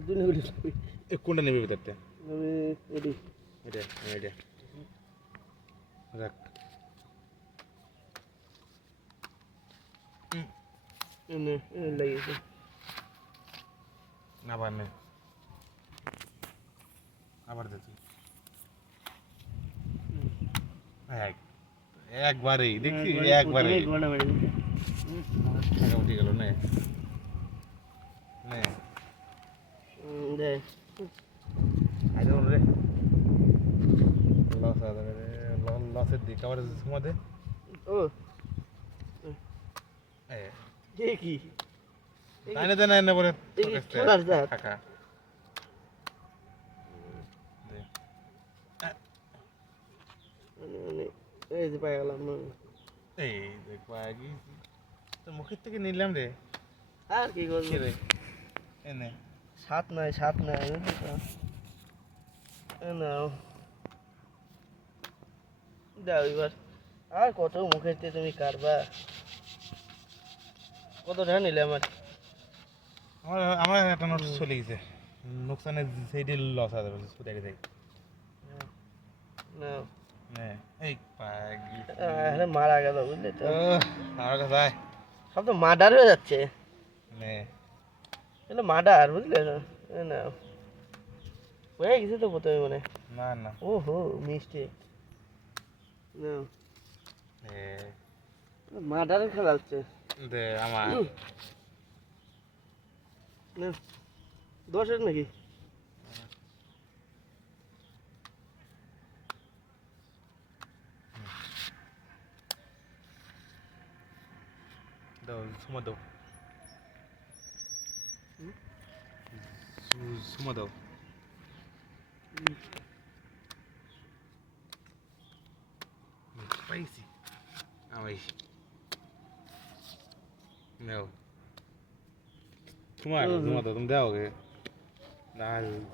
দুনিয়া গুলি এ কোনটা নেবে ভিতরতে আমি এডি এটা এটা রাখ এনে লাগিয়েছে আবার নে আবার দেখি একবারেই দেখছি একবারে গোনা মারি টাকা উঠে গেল নে নে দে আইলো রে লস আছে রে লসের দিক আবার সময় দে ও এ দেখি তাইনে দেন না পরে খেলার জাত টাকা এই যে পাই গেলাম এই দেখ পাগি তো মুখের থেকে নিলাম রে আর কি করবি রে এনে সাত নাই বুঝলি তো নাও যাও এবার আর কত মুখের থেকে তুমি কাটবা কত টাকা নিলে আমার আমার আমার একটা নোট চলে গেছে নোকসানের সেইটি লস আছে সুদে গেছে নাও নে এই পাগি আরে মারা গেল বুঝলি তো আমার কাছে আয় সব তো মার্ডার হয়ে যাচ্ছে নে এগুলো মার্ডার বুঝলে না হয়ে গেছে তো প্রথমে মানে না না ও হো মিষ্টি না এ মার্ডারে খেলা হচ্ছে দে আমার না দশের নাকি দাও সময় দাও সময় দাও পাইছি আমি নাও তোমার সময় দাও তুমি দাও গে না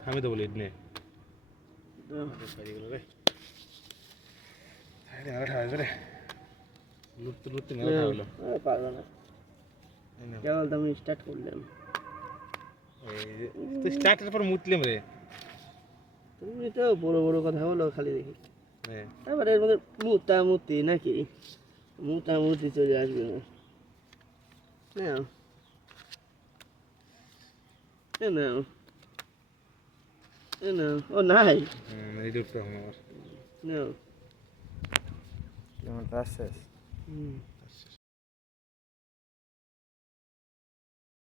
আমি তো বলি নে রে আরে আরে রে লুটতে মেলা খাওয়ালো পারবো না কেবল তো আমি স্টার্ট করলাম তো স্টার্টের পর মুতলাম রে তুমি তো বড় বড় কথা বলো খালি দেখি হ্যাঁ তারপরে এর মধ্যে মুতামুতি নাকি মুতামুতি চলে আসবে না নাও নাও নাও ও নাই এই দুটো আমার নাও কেমন পাচ্ছিস হুম